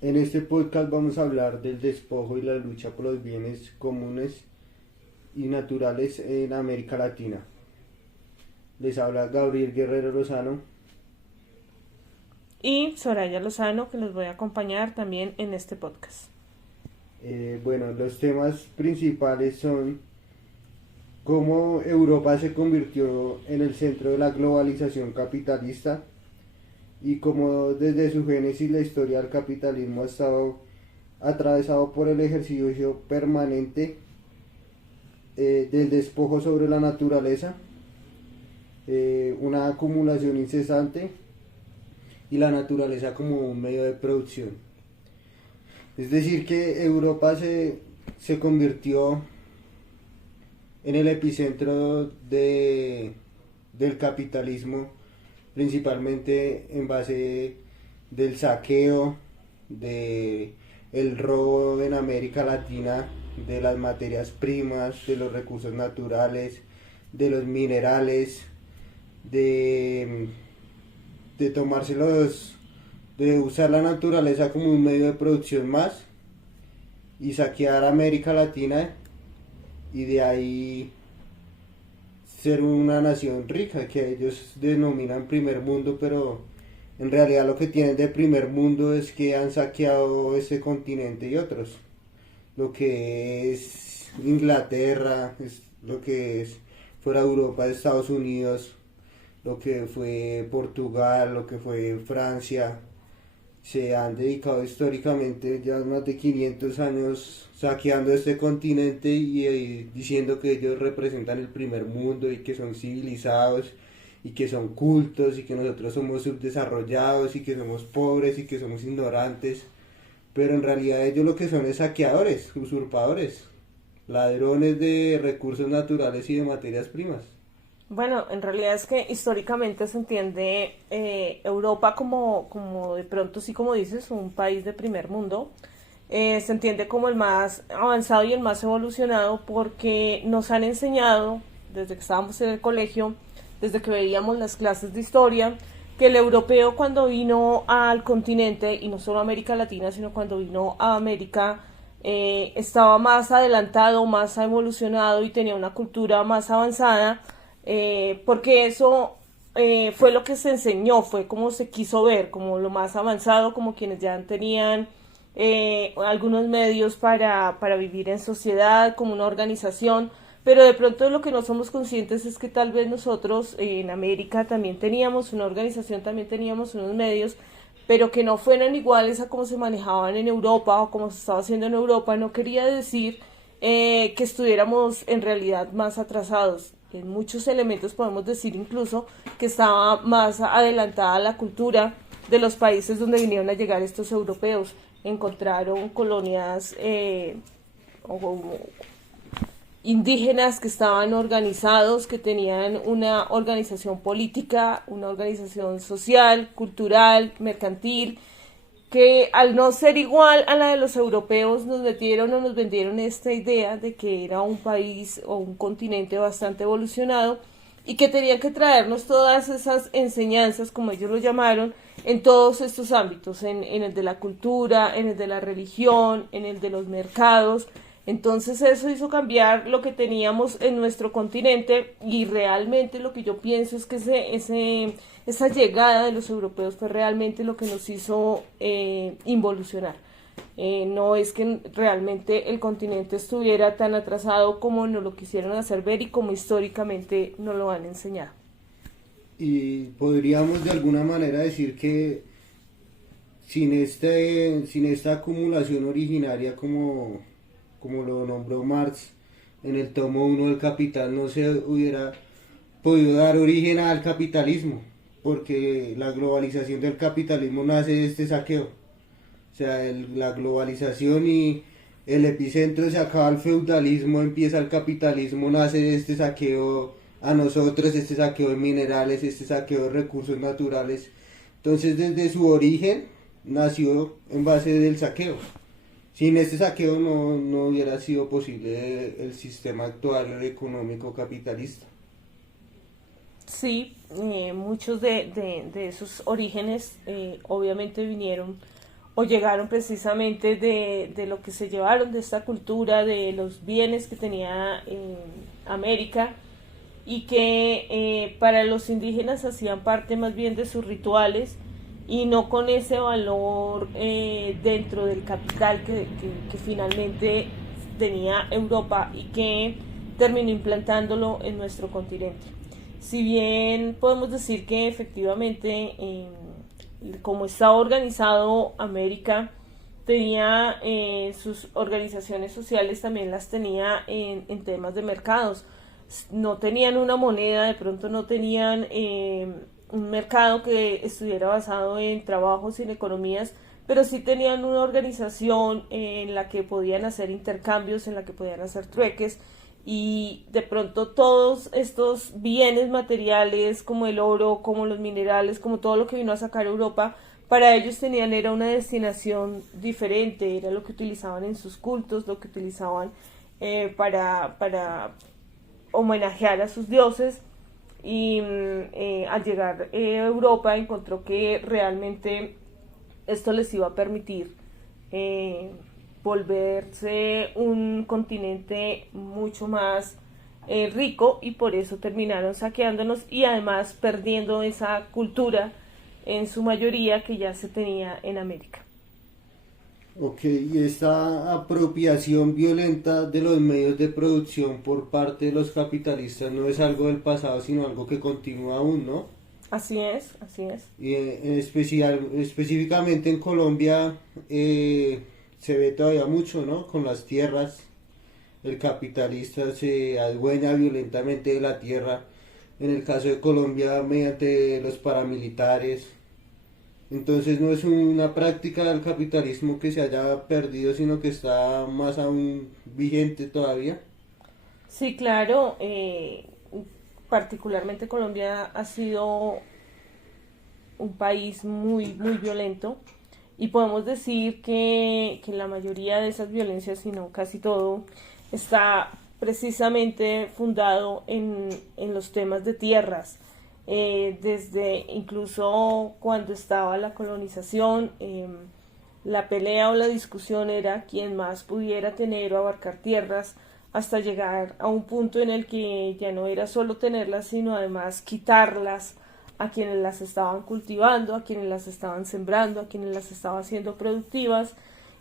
En este podcast vamos a hablar del despojo y la lucha por los bienes comunes y naturales en América Latina. Les habla Gabriel Guerrero Lozano. Y Soraya Lozano, que los voy a acompañar también en este podcast. Bueno, los temas principales son cómo Europa se convirtió en el centro de la globalización capitalista y cómo desde su génesis la historia del capitalismo ha estado atravesado por el ejercicio permanente del despojo sobre la naturaleza, una acumulación incesante y la naturaleza como un medio de producción. Es decir, que Europa se convirtió en el epicentro del capitalismo, principalmente en base del saqueo, de el robo en América Latina de las materias primas, de los recursos naturales, de los minerales, de, de tomárselos, de usar la naturaleza como un medio de producción más y saquear América Latina y de ahí ser una nación rica que ellos denominan primer mundo, pero en realidad lo que tienen de primer mundo es que han saqueado ese continente y otros. Lo que es Inglaterra, es lo que es fuera de Europa, Estados Unidos, lo que fue Portugal, lo que fue Francia, se han dedicado históricamente ya más de 500 años saqueando este continente y diciendo que ellos representan el primer mundo y que son civilizados y que son cultos y que nosotros somos subdesarrollados y que somos pobres y que somos ignorantes, pero en realidad ellos lo que son es saqueadores, usurpadores, ladrones de recursos naturales y de materias primas. Bueno, en realidad es que históricamente se entiende Europa como de pronto, sí, como dices, un país de primer mundo. Se entiende como el más avanzado y el más evolucionado porque nos han enseñado desde que estábamos en el colegio, desde que veíamos las clases de historia, que el europeo cuando vino al continente, y no solo a América Latina, sino cuando vino a América, estaba más adelantado, más evolucionado y tenía una cultura más avanzada, porque eso fue lo que se enseñó, fue como se quiso ver, como lo más avanzado, como quienes ya tenían algunos medios para vivir en sociedad, como una organización, pero de pronto lo que no somos conscientes es que tal vez nosotros en América también teníamos una organización, también teníamos unos medios, pero que no fueran iguales a cómo se manejaban en Europa o como se estaba haciendo en Europa. No quería decir que estuviéramos en realidad más atrasados. En muchos elementos podemos decir incluso que estaba más adelantada la cultura de los países donde vinieron a llegar estos europeos. Encontraron colonias o indígenas que estaban organizados, que tenían una organización política, una organización social, cultural, mercantil, que al no ser igual a la de los europeos nos metieron o nos vendieron esta idea de que era un país o un continente bastante evolucionado y que tenían que traernos todas esas enseñanzas, como ellos lo llamaron, en todos estos ámbitos, en el de la cultura, en el de la religión, en el de los mercados. Entonces eso hizo cambiar lo que teníamos en nuestro continente y realmente lo que yo pienso es que esa llegada de los europeos fue realmente lo que nos hizo involucionar. No es que realmente el continente estuviera tan atrasado como nos lo quisieron hacer ver y como históricamente nos lo han enseñado. Y podríamos de alguna manera decir que sin esta acumulación originaria como lo nombró Marx en el tomo uno del Capital, no se hubiera podido dar origen al capitalismo, porque la globalización del capitalismo nace de este saqueo. O sea, la globalización y el epicentro se acaba el feudalismo, empieza el capitalismo, nace de este saqueo a nosotros, este saqueo de minerales, este saqueo de recursos naturales. Entonces, desde su origen nació en base del saqueo. Sin este saqueo no hubiera sido posible el sistema actual económico capitalista. Sí, muchos de esos orígenes obviamente vinieron o llegaron precisamente de lo que se llevaron de esta cultura, de los bienes que tenía América, y que para los indígenas hacían parte más bien de sus rituales y no con ese valor dentro del capital que finalmente tenía Europa y que terminó implantándolo en nuestro continente. Si bien podemos decir que efectivamente como estaba organizado América, tenía sus organizaciones sociales, también las tenía en temas de mercados. No tenían una moneda, de pronto no tenían un mercado que estuviera basado en trabajos y en economías, pero sí tenían una organización en la que podían hacer intercambios, en la que podían hacer trueques, y de pronto todos estos bienes materiales como el oro, como los minerales, como todo lo que vino a sacar Europa, para ellos tenían era una destinación diferente, era lo que utilizaban en sus cultos, lo que utilizaban para homenajear a sus dioses, y al llegar a Europa encontró que realmente esto les iba a permitir volverse un continente mucho más rico, y por eso terminaron saqueándonos y además perdiendo esa cultura en su mayoría que ya se tenía en América. Ok, y esta apropiación violenta de los medios de producción por parte de los capitalistas no es algo del pasado, sino algo que continúa aún, ¿no? Así es, así es. Y en especial, específicamente en Colombia se ve todavía mucho, ¿no? Con las tierras, el capitalista se adueña violentamente de la tierra. En el caso de Colombia, mediante los paramilitares. Entonces no es una práctica del capitalismo que se haya perdido, sino que está más aún vigente todavía. Sí, claro, particularmente Colombia ha sido un país muy violento, y podemos decir que la mayoría de esas violencias, si no casi todo, está precisamente fundado en los temas de tierras. Desde incluso cuando estaba la colonización, la pelea o la discusión era quién más pudiera tener o abarcar tierras, hasta llegar a un punto en el que ya no era solo tenerlas, sino además quitarlas a quienes las estaban cultivando, a quienes las estaban sembrando, a quienes las estaban haciendo productivas,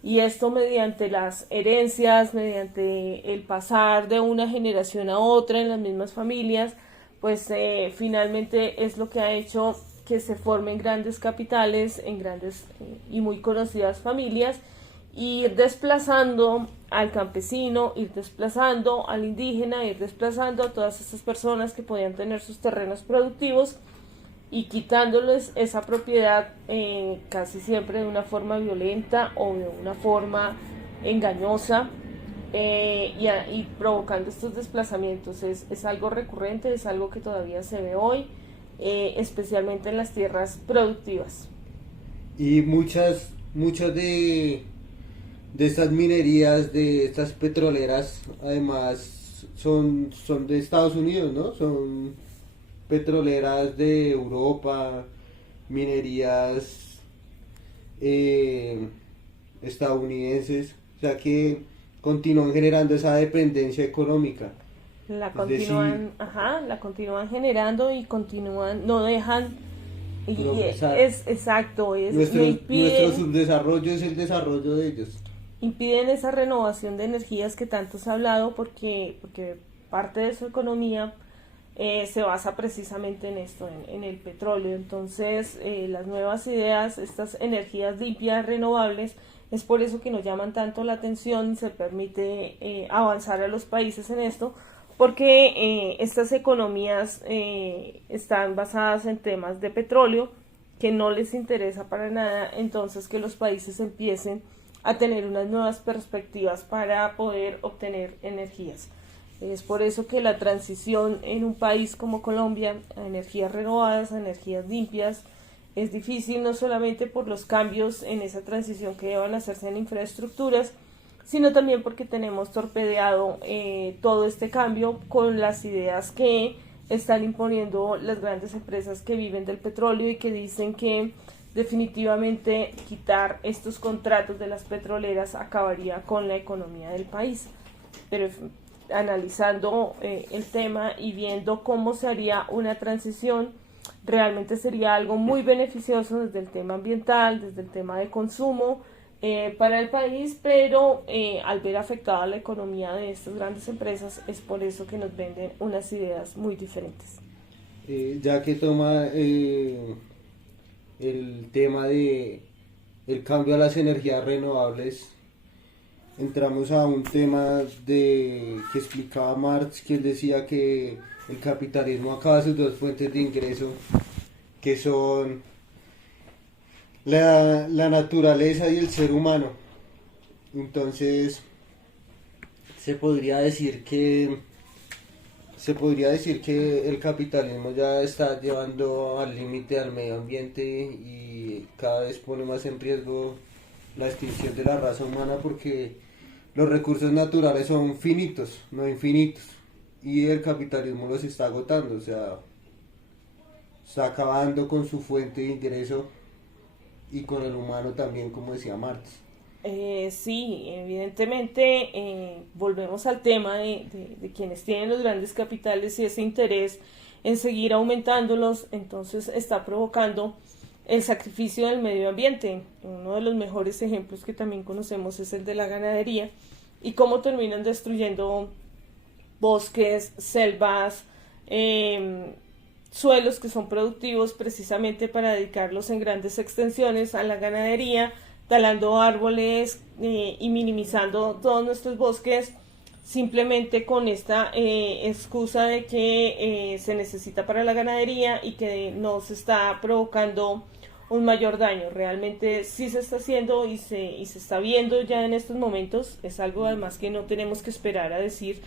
y esto mediante las herencias, mediante el pasar de una generación a otra en las mismas familias, pues finalmente es lo que ha hecho que se formen grandes capitales en grandes y muy conocidas familias, y ir desplazando al campesino, ir desplazando al indígena, ir desplazando a todas estas personas que podían tener sus terrenos productivos y quitándoles esa propiedad, casi siempre de una forma violenta o de una forma engañosa, y provocando estos desplazamientos. Es algo recurrente, es algo que todavía se ve hoy, especialmente en las tierras productivas. Y muchas de estas minerías, de estas petroleras, además son de Estados Unidos, ¿no? Son petroleras de Europa, minerías estadounidenses, o sea que continúan generando esa dependencia económica. Es decir, La continúan generando y continúan, no dejan, y progresar. es exacto, no Nuestro impiden, subdesarrollo es el desarrollo de ellos. impiden esa renovación de energías que tanto se ha hablado, porque parte de su economía se basa precisamente en esto, en el petróleo. Entonces, las nuevas ideas, estas energías limpias, renovables, es por eso que nos llaman tanto la atención y se permite avanzar a los países en esto, porque estas economías están basadas en temas de petróleo que no les interesa para nada, entonces que los países empiecen a tener unas nuevas perspectivas para poder obtener energías. Es por eso que la transición en un país como Colombia a energías renovadas, a energías limpias, es difícil, no solamente por los cambios en esa transición que deban hacerse en infraestructuras, sino también porque tenemos torpedeado todo este cambio con las ideas que están imponiendo las grandes empresas que viven del petróleo y que dicen que definitivamente quitar estos contratos de las petroleras acabaría con la economía del país. Pero analizando el tema y viendo cómo se haría una transición, realmente sería algo muy beneficioso desde el tema ambiental, desde el tema de consumo para el país, pero al ver afectada la economía de estas grandes empresas, es por eso que nos venden unas ideas muy diferentes. Ya que toma el tema de el cambio a las energías renovables, entramos a un tema de que explicaba Marx, que él decía que el capitalismo acaba sus dos fuentes de ingreso, que son la naturaleza y el ser humano. Entonces se podría decir que el capitalismo ya está llevando al límite al medio ambiente y cada vez pone más en riesgo la extinción de la raza humana, porque los recursos naturales son finitos, no infinitos, y el capitalismo los está agotando, o sea, está acabando con su fuente de ingreso y con el humano también, como decía Marx. Sí, evidentemente volvemos al tema de quienes tienen los grandes capitales y ese interés en seguir aumentándolos, entonces está provocando el sacrificio del medio ambiente. Uno de los mejores ejemplos que también conocemos es el de la ganadería y cómo terminan destruyendo bosques, selvas, suelos que son productivos precisamente para dedicarlos en grandes extensiones a la ganadería, talando árboles y minimizando todos nuestros bosques simplemente con esta excusa de que se necesita para la ganadería y que no se está provocando un mayor daño. Realmente sí se está haciendo y se está viendo ya en estos momentos. Es algo además que no tenemos que esperar a decir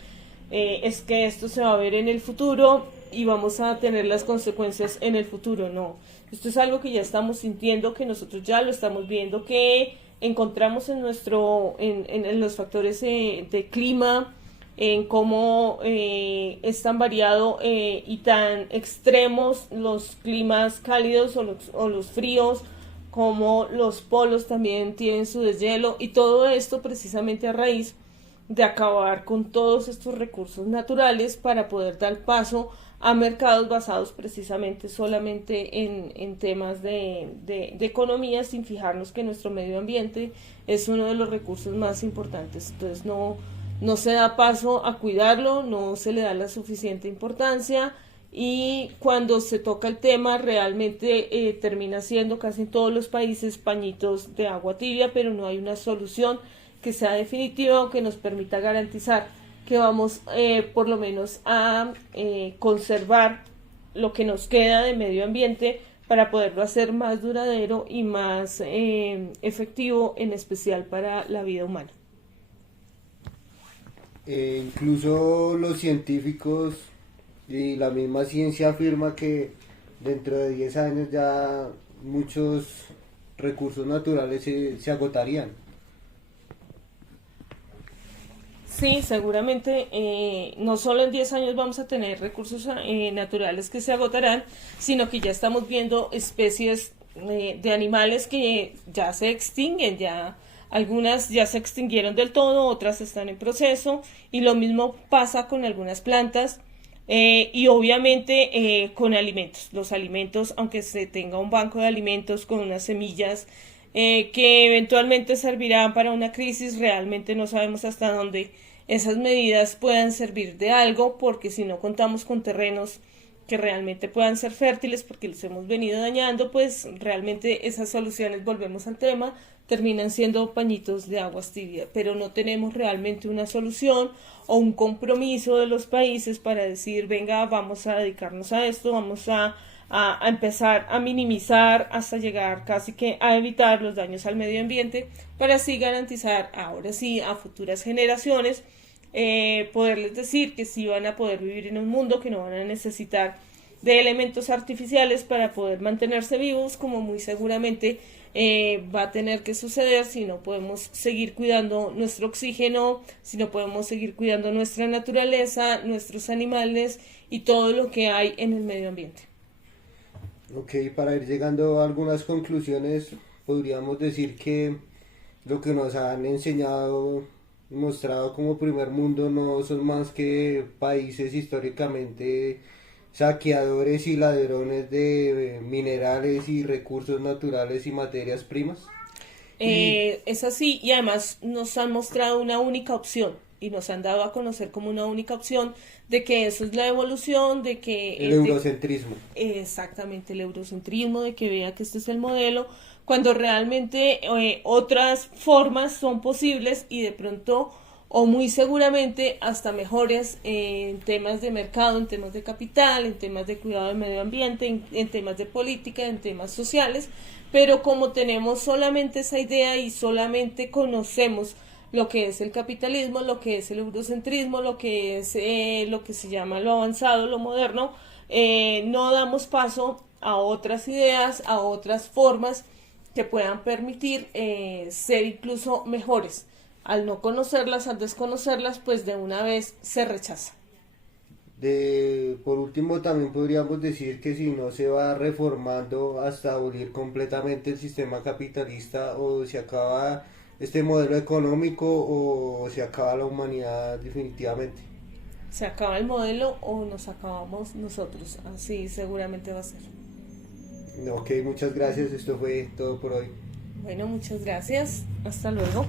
es que esto se va a ver en el futuro y vamos a tener las consecuencias en el futuro. No, esto es algo que ya estamos sintiendo, que nosotros ya lo estamos viendo, que encontramos en los factores de clima, en cómo es tan variado y tan extremos los climas cálidos o los fríos, como los polos también tienen su deshielo, y todo esto precisamente a raíz de acabar con todos estos recursos naturales para poder dar paso a mercados basados precisamente solamente en temas de economía, sin fijarnos que nuestro medio ambiente es uno de los recursos más importantes. Entonces no se da paso a cuidarlo, no se le da la suficiente importancia, y cuando se toca el tema realmente termina siendo casi en todos los países pañitos de agua tibia, pero no hay una solución que sea definitiva o que nos permita garantizar que vamos por lo menos a conservar lo que nos queda de medio ambiente para poderlo hacer más duradero y más efectivo, en especial para la vida humana. Incluso los científicos y la misma ciencia afirma que dentro de 10 años ya muchos recursos naturales se agotarían. Sí, seguramente no solo en 10 años vamos a tener recursos naturales que se agotarán, sino que ya estamos viendo especies de animales que ya se extinguen, ya algunas ya se extinguieron del todo, otras están en proceso, y lo mismo pasa con algunas plantas y obviamente con alimentos. Los alimentos, aunque se tenga un banco de alimentos con unas semillas que eventualmente servirán para una crisis, realmente no sabemos hasta dónde esas medidas puedan servir de algo, porque si no contamos con terrenos que realmente puedan ser fértiles, porque los hemos venido dañando, pues realmente esas soluciones, volvemos al tema, terminan siendo pañitos de aguas tibias, pero no tenemos realmente una solución o un compromiso de los países para decir, venga, vamos a dedicarnos a esto, vamos a empezar a minimizar hasta llegar casi que a evitar los daños al medio ambiente, para así garantizar ahora sí a futuras generaciones poderles decir que sí van a poder vivir en un mundo, que no van a necesitar de elementos artificiales para poder mantenerse vivos, como muy seguramente va a tener que suceder si no podemos seguir cuidando nuestro oxígeno, si no podemos seguir cuidando nuestra naturaleza, nuestros animales y todo lo que hay en el medio ambiente. Ok, para ir llegando a algunas conclusiones, podríamos decir que lo que nos han enseñado y mostrado como primer mundo no son más que países históricamente saqueadores y ladrones de minerales y recursos naturales y materias primas. Y Es así y además nos han mostrado una única opción y nos han dado a conocer como una única opción de que eso es la evolución, de el que eurocentrismo. exactamente el eurocentrismo, de que vea que este es el modelo, cuando realmente otras formas son posibles y de pronto o muy seguramente hasta mejores en temas de mercado, en temas de capital, en temas de cuidado del medio ambiente, en temas de política, en temas sociales, pero como tenemos solamente esa idea y solamente conocemos lo que es el capitalismo, lo que es el eurocentrismo, lo que es lo que se llama lo avanzado, lo moderno, no damos paso a otras ideas, a otras formas que puedan permitir ser incluso mejores. Al no conocerlas, al desconocerlas, pues de una vez se rechaza. Por último, también podríamos decir que si no se va reformando hasta abolir completamente el sistema capitalista, o se acaba este modelo económico o se acaba la humanidad definitivamente. Se acaba el modelo o nos acabamos nosotros. Así seguramente va a ser. Ok, muchas gracias. Esto fue todo por hoy. Bueno, muchas gracias. Hasta luego.